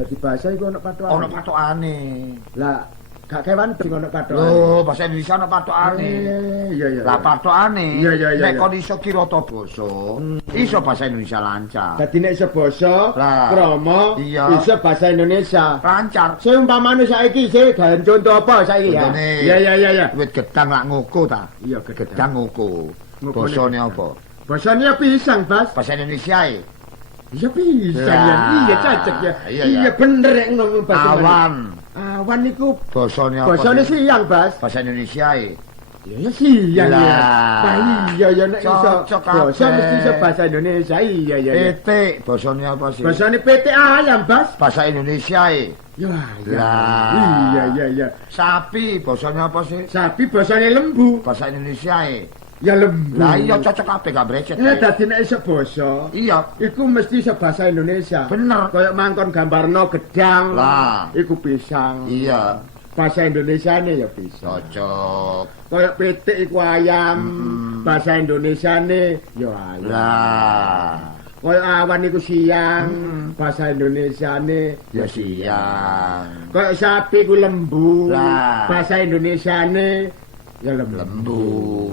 Dadi bahasa iku ono pathokane. Ono pathokane. Lah gak kewan sing ono pathokane. Lho, bahasa Indonesia ono pathokane. Iya iya. Lah pathokane. Iya, iya, iya, Nek iya. kon iso kirata basa, iso bahasa Indonesia lancar. Dadi nek iso basa, Lah. krama, Iya. iso bahasa Indonesia. Lancar. Seumpamane saiki sih gawe contoh apa saiki ya? Contohnya, Iya iya iya iya. Wit gedang lak ngoko ta? Iya Gedang ngoko. Ngokone Basane gedang. apa? Basane pisang, Bas. Bahasa Indonesia e. Iya pisang ya. Iya cocok ya. Iya, iya. Iya bener nek ngono bahasa. Awan. Awan iku Basane apa? basane sih? siang, Bas. Bahasa Indonesia e. Iya siang ya. Lah. Bah iya ya nek iso Cocok basa kabeh. mesti iso bahasa Indonesia. Iya iya iya. Pitik, basane apa sih? Basane PT ayam, Bas. Bahasa Indonesia e. Ya, Lah. iya iya iya. Sapi, basane apa sih? Sapi basane lembu. Bahasa Indonesia e. Ya lembu. Lah iya cocok kabeh gak brecet. Ya dadi nek iso basa, Iya, iku mesti iso bahasa Indonesia. bener. Kayak mangkon gambarno gedang. Lah. Iku pisang. Iya, Bahasa Indonesiane ya pisang. cocok. Kayak pitik iku ayam. Bahasa Indonesiane ya ayam. Lah, Kayak awan iku siang. Bahasa Indonesiane ya siang. Kayak sapi ku lembu. Lah. Bahasa Indonesiane ya lembu. Lembu.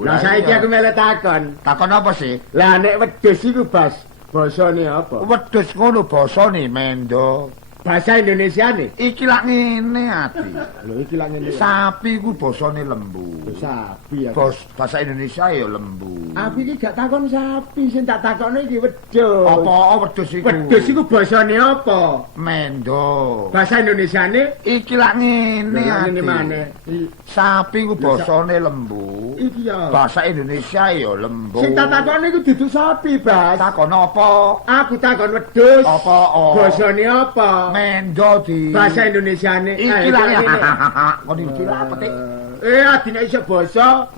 Lah saiki aku melu takon. Takon apa sih? Lah nek wedhus iku basane apa? Wedhus ngono basane mendo. Bahasa Indonesiane. Iki lak ngene ati. Lho iki lak ngene. Sapi ku basane lembu. Sapi ya. Bahasa Indonesia ya lembu. Aku iki gak takon sapi, sing tak takone iki wedhus. Apa wedhus iku? Wedhus iku basane apa? Mendo. Bahasa Indonesiane Iki lak ngene ati. ngene maneh. Sapi ku basane lembu. Iki ya. Bahasa Indonesia ya lembu. Sing tak takone iku dudu sapi, Bas. Takon apa? Aku takon wedhus. Apa? Basane apa? Mendo di Bahasa Indonesiane. iki lak ngono iki lak apa Tik? Adine iso basa,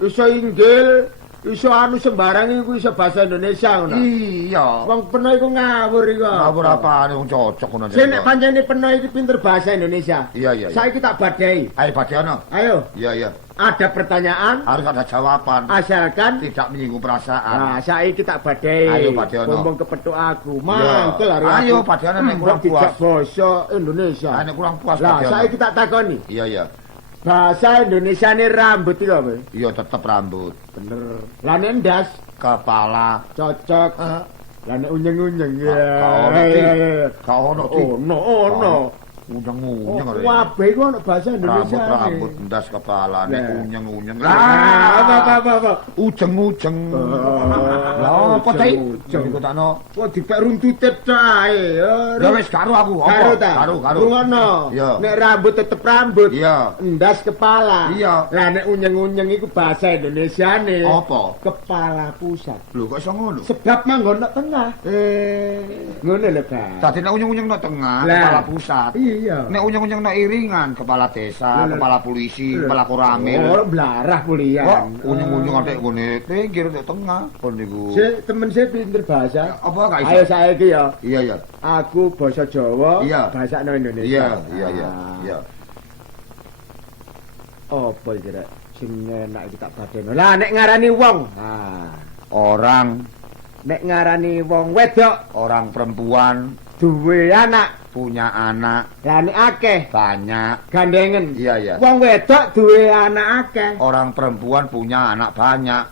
iso inggil, iso anu sembarang iku iso bahasa Indonesia ngono. Iya. Wong peno iku ngawur iku. Ngawur apane wong cocok ngono. Sing nek pancene peno iki pinter bahasa Indonesia. Iya, iya. Saiki tak badai. Ayo Badiono. Ayo, Iya, iya. ada pertanyaan Harus ada jawaban. asalkan Tidak menyinggung perasaan. nah, saiki tak badai. Ayo, Badiono. Ngomong kepethuk aku. Mangkel Iya. hari Ayo, aku. Badiono, nek kurang Tidak puas. basa Indonesia. Nek kurang puas Lah, Badiono. saiki tak takoni. Iya, iya. Bahasa Indonesiane rambut iki apa? Iya tetep rambut. Bener. Lah nek ndas Kepala. cocok. Lah nek unyeng-unyeng ya. Kau ono Tik. Iya, iya, iya. Kau ono Tik. Ono. Unyeng-unyeng arek. Kabeh iku ono bahasa Indonesia. Rambut ndas kepala nek Nah. unyeng-unyeng. Apa. Ujeng-ujeng. Lah apa Tik? Ujeng-ujeng. Iku takno. Kok dipek runtutet ae. Ya wis karo aku. Apa? Karo ta? Karo. Ngono. Iya. Nek rambut tetep rambut. Iya. Ndas kepala. Iya. Lah nek unyeng-unyeng iku bahasa Indonesiane. Apa? Kepala pusat. Lho kok iso ngono? Sebab manggon nang tengah. Ngono lho, Bang. Tadi nek unyeng-unyeng nang tengah, Lah. kepala pusat. Iya. Nek unyeng-unyeng nang iringan, kepala desa, Lho. kepala polisi, Lho. kepala koramil. Oh, blarah Kok kuliah. unyeng-unyeng atik ngene pinggir nek tengah kon niku. Temen saya pinter bahasa. Apa gak iso? Ayo saiki ya. Iya, iya. Aku basa Jawa, Iya. bahasa Indonesia. Iya, iya, iya. Ah. Iya. Apa iki rek? Sing enak iki tak badheno. Lah nek ngarani wong. Ah, Orang nek ngarani wong wedok orang perempuan duwe anak, punya anak lah nek akeh banyak. gandengen. Iya, iya. Wong wedok duwe anak akeh. Orang perempuan punya anak banyak.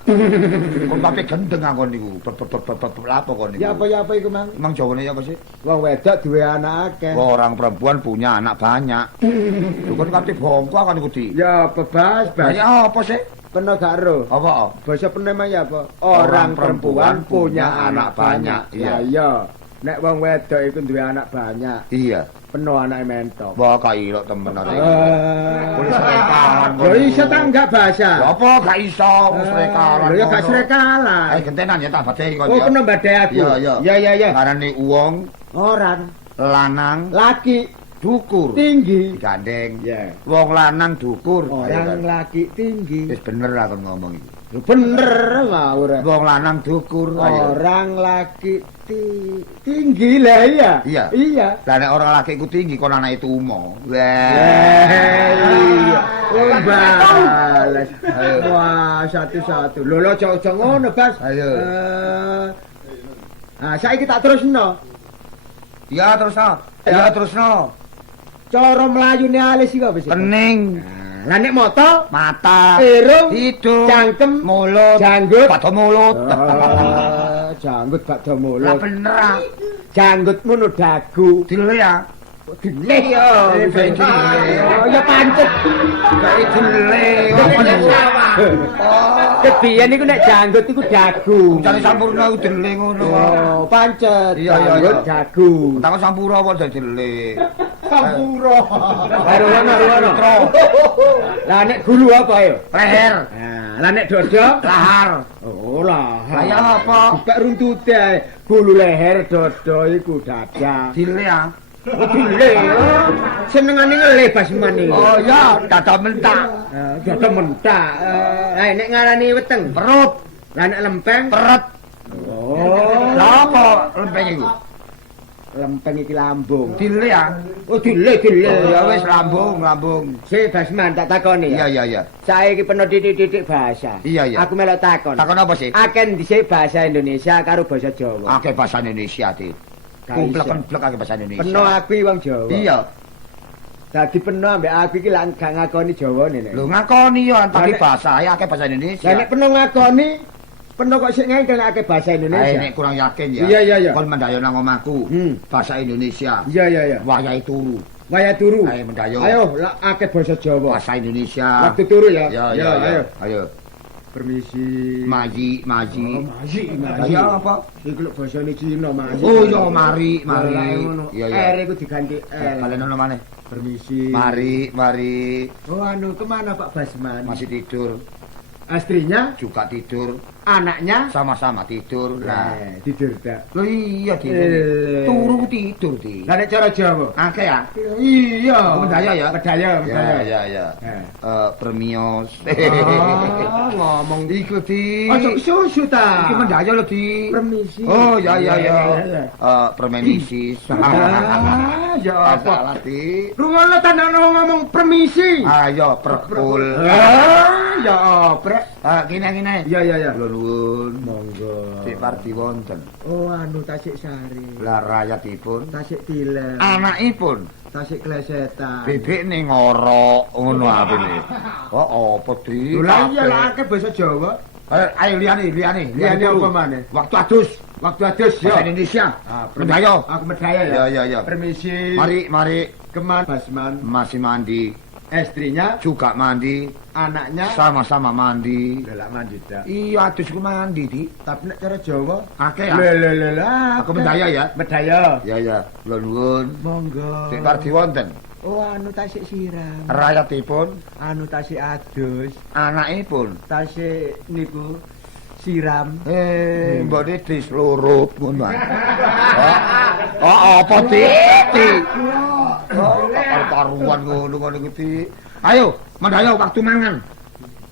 Kon tapi gendeng aku niku. Apa kon niku? Ya apa iku, Mang? Emang jawane apa sih? Wong wedok duwe anak akeh. Orang perempuan punya anak banyak. Lho kon kabeh bongko kan niku Di. Ya bebas, Bas. Banyak apa sih? Peno gak ero. Apa? Bahasa penema ya apa? Orang Orang perempuan perempuan punya punya anak anak banyak. banyak. Ya iya. Nek wong wedok iku duwe anak banyak, Iya. penuh anake mentok. Wah kailok temen arek. Boleh Eh. serekalan. Lho iso ta enggak bahasa? Lho apa gak iso serekalan. Lho ya gak serekalan. Ayo gentenan ya tak badhe kon Oh, ya. kena badhe aku. Iya, iya. Ya. Karane wong Orang lanang laki dukur tinggi. digandeng. Ya. Wong lanang dukur. Orang laki tinggi. Wis bener lah kon ngomong iki. Lho bener ngawur. Wong lanang dukur. Ayo. Orang laki tinggi lah iya. Iya. Iya. Lah nek orang laki ku tinggi kon anak itu umo. Iya. Oh, balas. Wah, satu-satu. Lho lo cocok ngono, Bas. Ayo. Saiki tak terusno. Ya terusno. Ya terusno. Cara mlayune alis iki apa sih? Kening, Lah nek mata, mata, irung, hidung, cangkem, mulut, janggut. pada mulut. Janggut bakda Lah mulut. bener ah. Janggutmu no dagu. Dile ya. Dile ya. Baik dile. Oh, ya pancet. Baik dile. Apa nek sawah? Kebiyen iku nek janggut iku dagu. Cari sampurna ku dile ngono. Oh, pancet. Iya, iya, Janggut iya. dagu. Takon sampura apa dadi dile. Sampura. Ruwono. Lah nek gulu apa ya? Leher, Nah, lah nek dodo? lahar. Oh, lah. Lah ya apa? Buka runtute ae. Gulu leher dodo iku dada. Dile ya. Oh, dile. Senengane ngeleh basman iki. Oh ya, dada mentak. Dada mentak. Lah nek ngarani weteng. Perut, Lah nek lempeng. peret. Oh, Lah apa lempeng iku? lempeng iki lambung. Dile ya. Oh, dile. Ya wis lambung. Si basman tak takoni Iya ya. iya iya. Saiki peno titik-titik bahasa. Iya, iya. Aku melok takon. Takon apa sih? Akeh dhisik bahasa Indonesia karo bahasa Jawa. Akeh bahasa Indonesia di. Gak Kumplek-kumplek akeh bahasa Indonesia. Peno aku iki wong Jawa. Iya. Dadi peno ambek aku iki lak gak ngakoni Jawane nek. Lho ngakoni yo tapi Lah, nek- bahasa ya akeh bahasa Indonesia. Lah nek peno ngakoni, peno kok sik ngengkel nek akeh bahasa Ae Indonesia. nek kurang yakin ya. Iya. Kon mendayo nang omahku. Bahasa Indonesia. Iya. Wayahe turu. Waya turu. Ayo mendayo. Ayo, lak akeh bahasa Jawa. Bahasa Indonesia. Waktu turu ya. Ya, ayo. Ayo. Permisi. Maji. Oh, maji. Ya apa? Iki lho basane Cina, maji. Oh yo mari. Iya. Iya. R iku diganti L. Kalian ono maneh. Permisi. Mari. Oh, anu kemana Pak Basman? Masih tidur, Istrinya, juga tidur, anaknya, sama-sama tidur. Lah, tidur dak. Loh iya tidur. Turu tidur di. Lah nek cara Jawa? Akeh ya? Iya. Medaya ya? Medaya. Ya. Eh. Permios. Ngomong Iku di. ojo susu ta. Iki mendaya lho di. Permisi. Oh ya. Iya. Permenisis. Ya apa? Salah di. Rungono ta ngomong permisi. Ayo perkul. Ya oprek. Gini. Iya. Lho nuwun. Monggo. Sik parti wonten. Oh, anu tasik sari. Lah rakyatipun. Tasik tilen. Anakipun. Tasik klesetan. Bebek ning ngorok ngono apine. Oh, apa di? Lah iya lah akeh basa Jawa. Ayo liyane. Liyane apa maneh? Waktu adus. Waktu adus Bahasa yo. Indonesia. Permisi. Mendayo. Aku medaya ya. Ya. Permisi. Mari. Keman Basman. Masih mandi. Istrinya, Juga mandi. anaknya. Sama-sama mandi. Lelak mandi dak. Iya, adus ku mandi di. Tapi nek cara Jawa, Akeh ya. lelelele. Aku medaya ya. Medaya. Ya. Lho nuwun. Monggo. Sik parti wonten. Oh, anu tasik siram. Rakyatipun, Anu tasik adus. anakipun. Tasik niku siram. Mbok Didis lurup ngono ae. Apa di? Karuan ngono iki. Ayo, mendayo waktu mangan.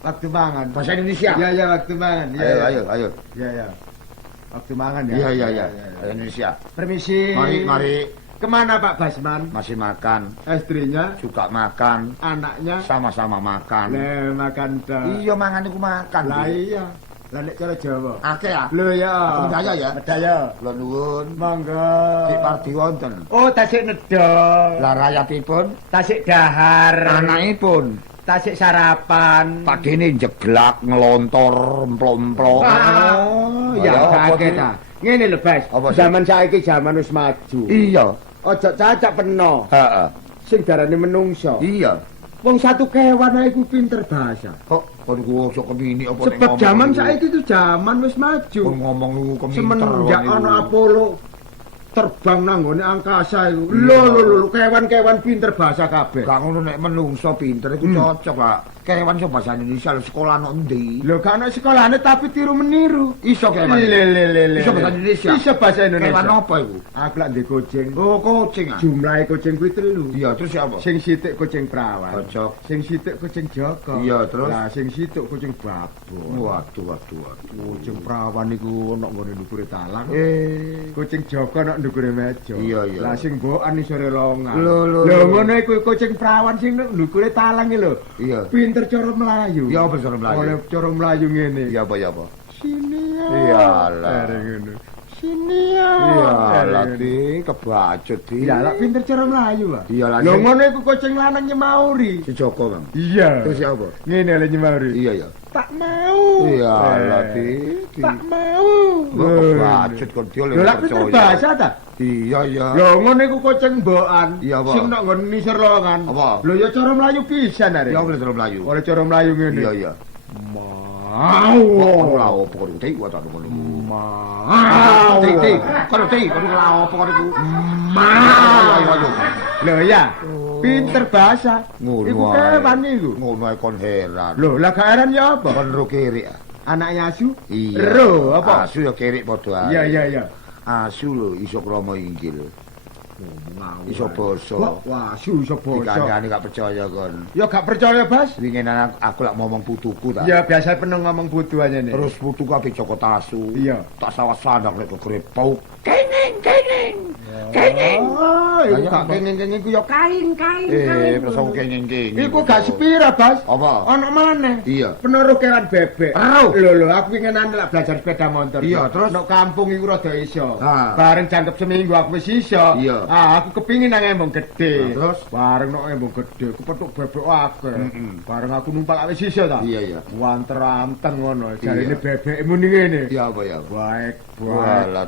Waktu mangan. Bahasa Indonesia. Iya, waktu mangan. Iya. Ayo. Iya. Waktu mangan ya. Iya. Bahasa Indonesia. Permisi. Mari. Kemana Pak Basman? Masih makan, Istrinya, juga makan, anaknya. sama-sama makan. Makan dah. Iya, mangan iku makan. Lah Di. iya. Lah nek cara Jawa. Akeh ya. Lho ya. Aku medaya ya. Medaya. Lho nuwun. Monggo. Sik parti wonten. Oh, tasik nedol. Lah rakyatipun, Tasik dahar. anakipun, Tasik sarapan. padene jeglak ngelontor emplok-emplok. Oh, ya apa kaget di? ta. Ngene lho, Bas. Apa sih? Zaman saiki zaman wis maju. Iya. Ojo cacak peno. Heeh. Sing darane menungso. Iya. Wong satu kewan ae ku pinter bahasa. Kok kon ku sok kemini apa nek Sebab ngomong zaman iku? saiki itu zaman wis maju. Kon ngomong iku keminter. Semenjak iku. ana Apollo terbang nang nggone angkasa iku. Iya. Lho, kewan-kewan pinter bahasa kabeh. Gak ngono nek menungso pinter iku cocok lah. Kewan iso bahasa Indonesia lho sekolah nang endi? Lho gak ana sekolahane tapi tiru meniru. Iso kewan. Le. Iso bahasa Indonesia. Iso bahasa Indonesia. Kewan apa iku? Aku lak ndek kucing. Oh, kucing ah. Jumlahe kucing kuwi 3. Iya, terus siapa? Sing sithik kucing perawan. Cocok. Sing sithik kucing Joko. Iya, terus? Lah sing sithik kucing babon. Waduh. Kucing perawan iku ana nggone ndukure talang. Eh, Kucing Joko ana ndukure meja. Iya. Lah sing mbokan isore longan. Lho. Ngono iku kucing perawan sing ndukure talang iki lho. Iya. Pinter cara mlayu. Ya apa cara Oleh mlayu? cara mlayu ngene. Iya apa? Sini ya. Iyalah. Bareng ngono. Sini ya. Iya, lagi kebacut di. Ya, lah pinter cara melayu lah. Iya lah. Lho ngono iku kucing lanang nyemauri. Si Joko, Bang. Iya. Terus siapa? Ngene lho nyemauri. Iya, ya. Tak mau. Iya, lagi. Tak mau. Kebacut kon dia Lho lah pinter bahasa ta? Iya, iya. Lho ngono iku kucing mbokan. Iya, Pak. Sing nok nggon nisor lowongan. Apa? Lho ya cara melayu pisan arek. Ya boleh terus melayu. Oleh cara melayu ngene. Iya, iya. Mau. Kok ora opo kok tei wae tak ngono. Mau. Tei, kok ora opo kok iku. Mau. Ayo, ayo. Lho ya. Pinter bahasa. Ngono Iku ae. kewan iku. Ngono ae kon heran. Lho, lah heran ya apa? Kon ro kirik. Anaknya asu? Iya. Ro apa? Asu ya kirik padha ae. Iya, iya, iya. Asu lho iso krama inggil. Iso basa. Wah, asu iso basa. Dikandani gak percaya kon. Ya gak percaya, Bas. Wingi aku lak ngomong putuku ta. Ya biasa penuh ngomong butuh aja nih. Terus putuku ape cokot asu. Iya. Tak sawat sandak nek kegrepau. Kenging. Kenging. Oh, iku gak kenging-kenging ku ya kain. Prasau kenging. Iku gak sepira, Bas. Apa? Ono maneh. Iya. Penuruh kewan bebek. Ero. Lho, aku pengen lak belajar sepeda motor. Iya, terus? Nok kampung iku rada iso. Ah. Bareng jangkep seminggu aku wis iso. Iya. Aku kepingin nang embong Nah, gede. terus? Bareng nok embong gede, kepethuk bebek akeh. Mm-mm. Bareng aku numpak wis iso ta. Iya, iya. Wanter-anteng ngono. Iya. Jarine bebekmu ning ngene. Iya apa ya? Baik. Walah,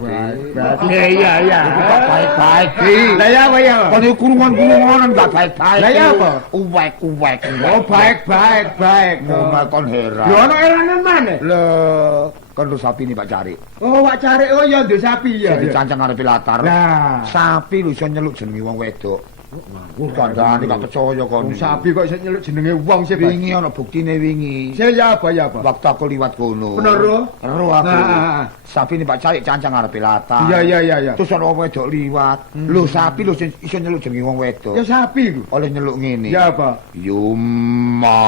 Iya, iya. Iku gak baik-baik iki. Lah ya apa ya? Kon iku kurungan-kurungan gak baik-baik. Lah ya apa? Uwek. Oh, baik. Ngono kon heran. Lho ono eranan maneh. Lho, kon lu sapi nih Pak Cari. Oh, Wak Cari. Oh ya, ndek sapi ya. Jadi cancang ngarepe latar. Lah, Sapi lu iso nyeluk jenenge wong wedok. Kandhane gak percaya kon. sapi kok iso nyeluk jenenge wong sih, Pak. Wingi ana buktine wingi. Saya apa ya, Pak? Waktu aku liwat kono. Bener, Ro? Ero aku. Nah. Sapi nih Pak Cari cancang ngarepe latar. Iya. Terus ana wong wedok liwat. Lho sapi lu iso nyeluk jenenge wong wedok. Ya sapi ku. Oleh nyeluk ngene. Ya apa? Yuma.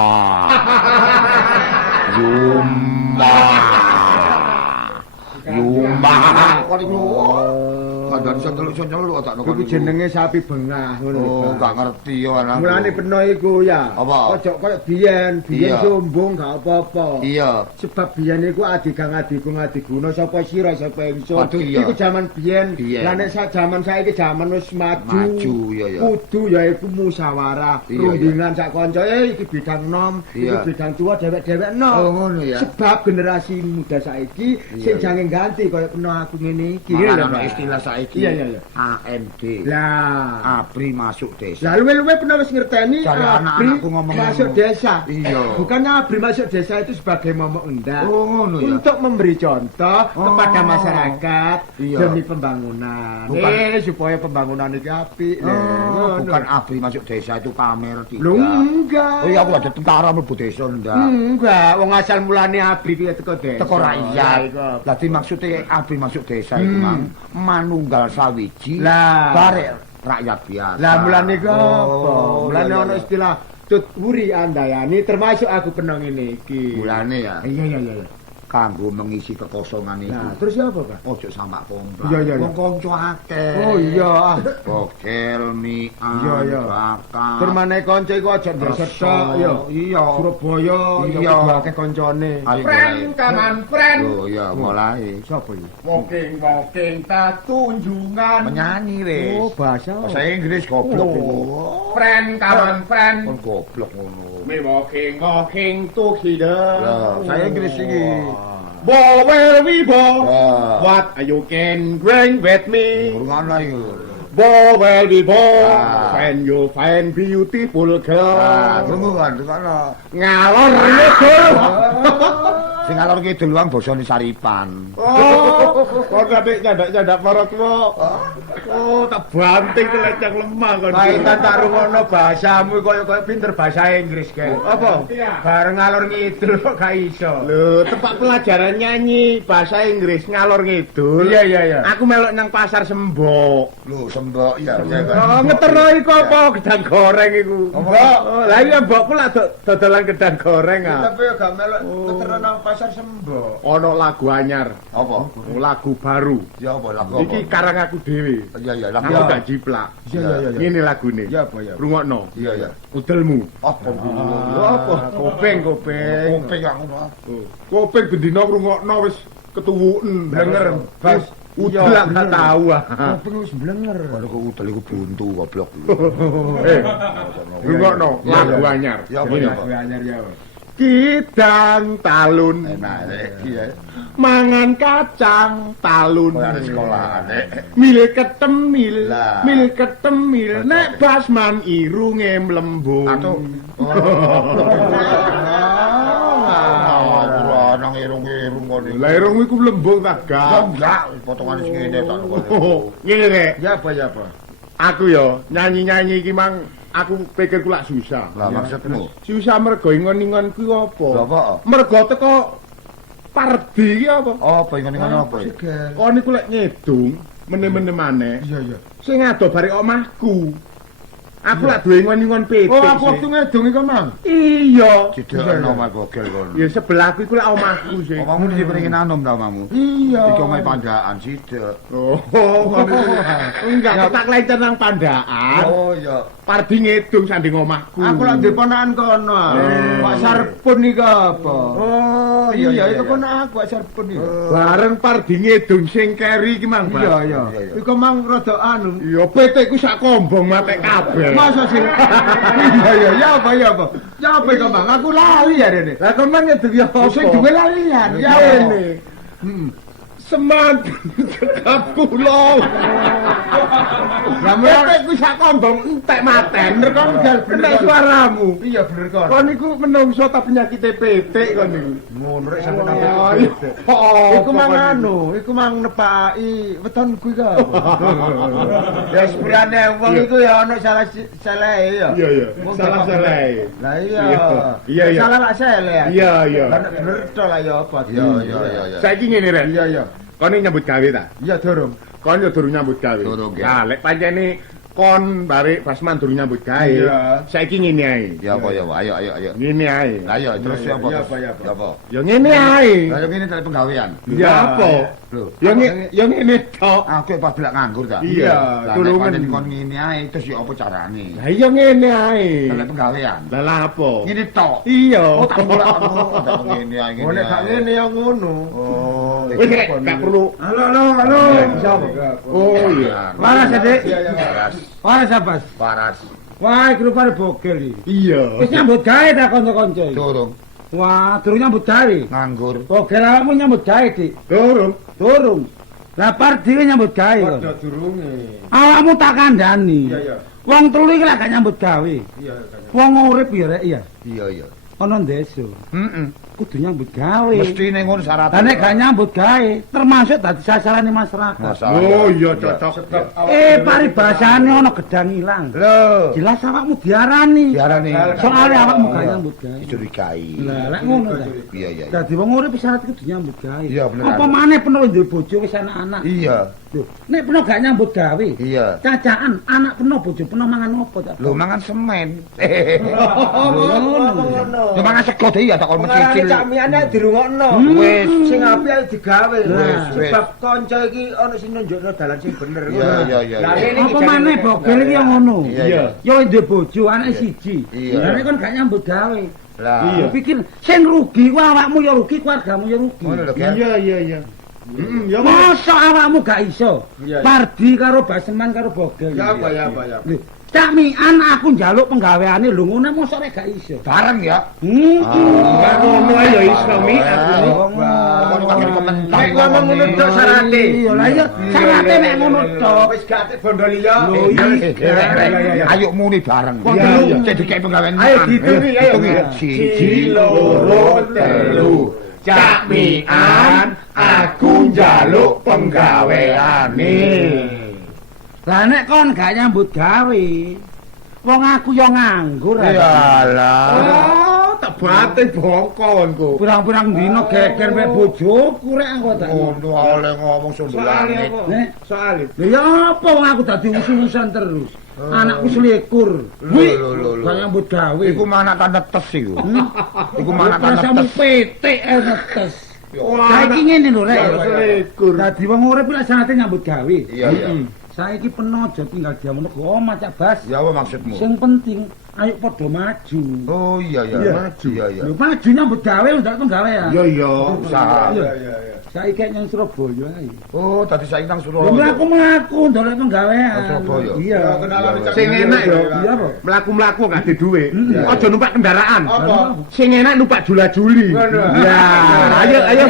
Kok iku kandhane iso nyeluk tak Iku jenenge sapi bengah ngono lho, Oh, Pak. gak ngerti ya anak. Mulane beno iku ya. Apa? Ojo koyo biyen Iya. sombong gak apa-apa. Iya. Sebab biyen iku adiku ngadiguna sapa sira sapa ingsun. Waduh, iya. Iku jaman biyen. Biyen. Lah nek sak jaman saiki jaman wis maju. Maju, iya, ya. Kudu ya iku musyawarah, Iya, rundingan sak kanca iki bidang nom, iki Iya. bidang tua dewek-dewek nom. Oh, ngono ya. Sebab generasi muda saiki Iya, sing jange ganti koyo peno aku ngene iki. Malah lho, ana Pak. istilah saiki. Iya. AMD. Lah, Abri masuk desa. lah luwe-luwe pernah wis ngerteni Cari abri anak-anakku ngomong masuk ngono. desa. Iya. Bukannya abri masuk desa itu sebagai momok enggak. Oh, ngono ya. Untuk memberi contoh Oh. kepada masyarakat Iya. demi pembangunan. Supaya pembangunan itu apik. Oh, bukan abri masuk desa itu pamer tidak. Lu enggak. Oh iya aku ada tentara mlebu desa ndak. Enggak, wong asal mulane abri kuwi teko desa. Teko rakyat. Iku. Dadi maksude abri masuk desa iku mang manunggal sawiji. Lah. Barek rakyat biasa. Lah mulane ku apa? Oh, Mulane iya, ono iya. istilah tuturi andayani termasuk aku pernah ngene iki. Mulane ya Iya. kanggo mengisi kekosongan itu. Nah, terus ya apa, Pak? Ojo sampak komplak. Iya. Wong kanca akeh. Oh iya. Bokel mian Iya. bakar. Permane kanca iku aja ndesa tok ya. Iya. Surabaya Iya. ya akeh kancane. Ayo, Friend, mulai. kaman friend. Oh iya mulai. Sapa iki? Walking tunjungan. Penyanyi wis. Oh, bahasa. Bahasa Inggris goblok iku. Friend, kaman friend. Kon goblok ngono. Me walking together. Lah, saya Inggris iki. Bo where we bo. Wah. What are you can bring with me? Ngono iku. Bo where we bo. Ah. When you find beautiful girl. Ah, tunggu kan, tunggu. Ngalor ngidul. Sing ngalor kidul wong basane saripan. Oh, kok kabeh nyandak-nyandak para tuwa. Oh, tak banting telecang lemah kon. Kaitan tak rungono bahasamu koyo pinter bahasa Inggris kae. Apa? Bareng ngalor ngidul kok gak iso. Lho, tempat pelajaran nyanyi bahasa Inggris ngalor ngidul. Iya. Aku melok nang pasar Sembok. Lho, sembok ya. Oh, ngeterno iku apa gedang goreng iku. Mbok. Oh, lah iya mbokku lak dodolan gedang goreng ah. Tapi gak melok keteran nang pasar Sembok. Ono lagu anyar, Apa? lagu baru. Ya apa lagu apa? Iki karang aku dhewe. Iya, lagu Aku apa? gak jiplak. Iya. Ngene lagune. Ya apa ya? Rungokno. Iya. Udelmu. Apa? Apa? Kopeng. Kopeng yang ngono. Kopeng bendina rungokno wis ketuwuken. Blenger, Bas. Udel lah gak tahu ah. Kuping wis blenger. Kalau kok udel iku buntu goblok. Rungokno lagu anyar. Ya apa Ini ya? Lagu anyar ya. Kidang talun Enak iki ya. mangan kacang talun. Kowe arep sekolahan nek. Mil ketemil, Lah. mil ketemil, nek basman irunge mlembung. Atuh. Ora nang irung-irung kok niku. Lah irung iku mlembung ta Ya gak? enggak, potongan sing ngene tak. Ngene rek, Ya apa ya apa? aku yo nyanyi-nyanyi iki mang aku pikir kula susah. Lah maksudmu? Susah mergo ingon-ingon kuwi apa? Lha apa? Mergo teko Pardi iki apa? Apa ngono apa? Seger. Kok niku lek ngedung meneh-meneh maneh. Iya iya. Sing ado bare omahku. Aku lak duwe ingon-ingon pitik. Oh, aku waktu ngedung iku, Mang. Iya. Cedekno omah bogel kono. Ya sebelahku iku lak omahku sih. Omahmu diperingin anom ta omahmu? Iya. Iki omahe pandaan sidek. Oh, enggak tak klencen nang pandaan. Oh iya. Pardi ngedung sanding omahku. Aku lak ndek ponakan kono. Pak Sarpun iki apa? Oh Iya, itu ponakan aku Pak Sarpun iki. Bareng Pardi ngedung sing keri iki mang, Pak. Iya, iya. Iku mang rada anu. Iya, petekku sak kombong matek kabeh. Masa sih? Iya, iya, ya apa, ya apa? Ya apa iku, Mang? Aku lali ya rene. Lah kon mang ngedung ya apa? Sing duwe lalian. Ya Ya ini. Semangat kapulo. Lah mulai Petekku sak kombong entek maten. bener kon gal bener. Entek suaramu. Iya bener kon. Kon niku menungso ta penyakit petek kon niku. Ngono rek sampe Oh, nang Iku mang anu, iku mang nepaki weton kuwi ka. Ya sepurane wong iku ya ono salah ya. Iya iya. Salah. Lah iya. Iya, iya. Salah lak salah. Iya iya. Lah nek bener to lah ya apa. Iya iya iya. Saiki ngene rek. Iya iya. Kon nyambut gawe ta? Iya durung. Kon yo durung nyambut gawe. Durung, ya. Nah, lek pancene kon bare Basman durung nyambut gawe. Iya. Saiki ngene ae. Ya apa ya? Ayo. Ngene ae. Lah ya terus Iya, ya apa? iya, terus? apa, ya apa? Ya apa? Ya ngene ae. Lah yo ngene tele penggawean. Ya apa? Lho. Ya ngene tok. Aku pas bilak nganggur ta. Iya, Lah tulungan. nek kon ngene ae terus ya apa carane? Lah iya ngene ae. Tele penggawean. Lah lah apa? Ngene tok. Iya. Oh tak golek tak ngene ae ngene. Oh nek gak ngene ya ngono. Oh. Wis rek, gak perlu. Halo. Siapa? Oh iya. Waras ya, Dik? Paras. Waras apa? Paras. Wah, iki rupane bogel iki. Iya. Wis nyambut gawe ta kanca-kanca iki? Durung Wah, durung nyambut gawe. nganggur. Bogel awakmu nyambut gawe, Dik. Durung. Durung. Lah par dhewe nyambut gawe kok. Padha durunge. Awakmu tak kandhani. Iya. Wong telu iki lak gak nyambut gawe. Iya. Wong urip ya rek iya. Iya. Ana desa. Heeh. Kudu nyambut gawe. Mestine ngono syaratnya. Lah nek gak nyambut gawe, termasuk dadi sasaran masyarakat. Masalah. Oh iya cocok. Sebab Paribasane ana gedang ilang. Lho. Jelas awakmu diarani. Diarani. Soale awakmu gak nyambut gawe. Dicurigai. Lah lek ngono ta. Iya. Dadi wong urip syarat kudu nyambut gawe. Iya, bener. Apa maneh peno duwe bojo wis anak-anak. Iya. Lho, nek peno gak nyambut gawe. Iya. Cacaan anak peno bojo peno mangan opo ta? Lho mangan semen. ngono. Lho mangan sego dhewe ya tak kon Pengarane mencicil. cak miane dirungokno. Wis. Sing apik ae digawe. Wis, wis. Sebab kanca iki ana sing nunjukno dalan sing bener. Iya. Lah ngene iki Apa jane maneh nek- bogel iki ya ngono. Iya. Ya duwe bojo anak siji. Iya. Lah nek kon gak nyambut gawe. Lah. Iya. Pikir sing rugi ku awakmu ya rugi, keluargamu ya rugi. Ngono lho, Ger. Iya. Ya Masa awakmu gak iso? Iya. Pardi karo Baseman karo Bogel. Ya apa. Lho, camian aku njaluk penggaweane lho ngono mosok rek gak iso. Bareng ya. Gak ngono ae ya iso mi aku. Ngono kan komentar. Nek ngomong ngono tok syarate. Iya, lah iya syarate mek ngono tok. Wis gak atik bondo liya. Lho, iya. Ayo muni bareng. Iya. Cek dikek penggawean. Ayo dihitungi, ayo. Siji, loro, telu. Cak mian aku njaluk penggaweane. Lah nek kon gak nyambut gawe, wong aku ya nganggur. Iyalah. Oh, tak batin bongkonku. Pirang-pirang dina geger mek bojoku rek aku tak. Ngono oleh ngomong Soale sundulane. apa? Nek Soale. lha ya apa wong aku dadi usul-usulan terus. Anakku selikur. Kuwi Lho. gak nyambut gawe. Iku mana tanda tes iku. Iku mana tanda Rasamu tes. petik netes. Wah, Saiki ngene lho rek. selikur. Dadi wong urip lek sanate nyambut gawe. Iya. Saiki peno aja tinggal diamono ke omah Cak Bas. Ya apa maksudmu? Sing penting ayo padha maju. Oh iya Iya, iya. maju. Iya iya. Lho maju nyambut gawe ndak penggawean. Iya iya. Usaha. Iya. Saiki nyang Surabaya ae. Oh, tadi saiki nang Lho Surabaya. mlaku ndolek penggawean. Oh, Surabaya. Iya. Kenalan Sing enak yo. Iya apa? Mlaku-mlaku gak ada duit. Aja numpak kendaraan. Apa? Sing enak numpak jula-juli. Ngono. Ya, ayo ayo.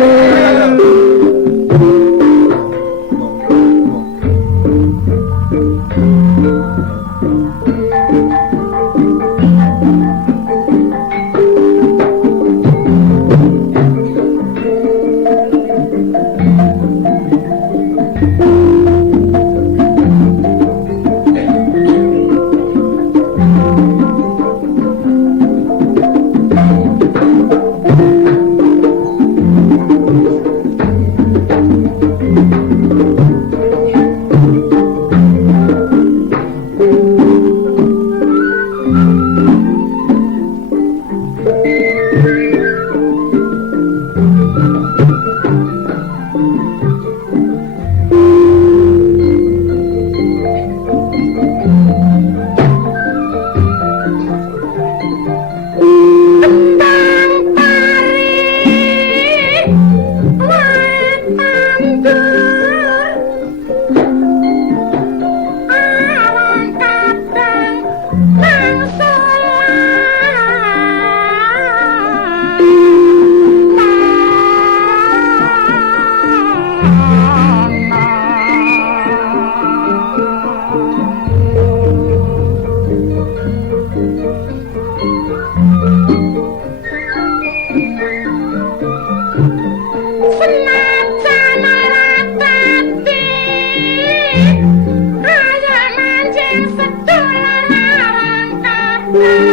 Thank you.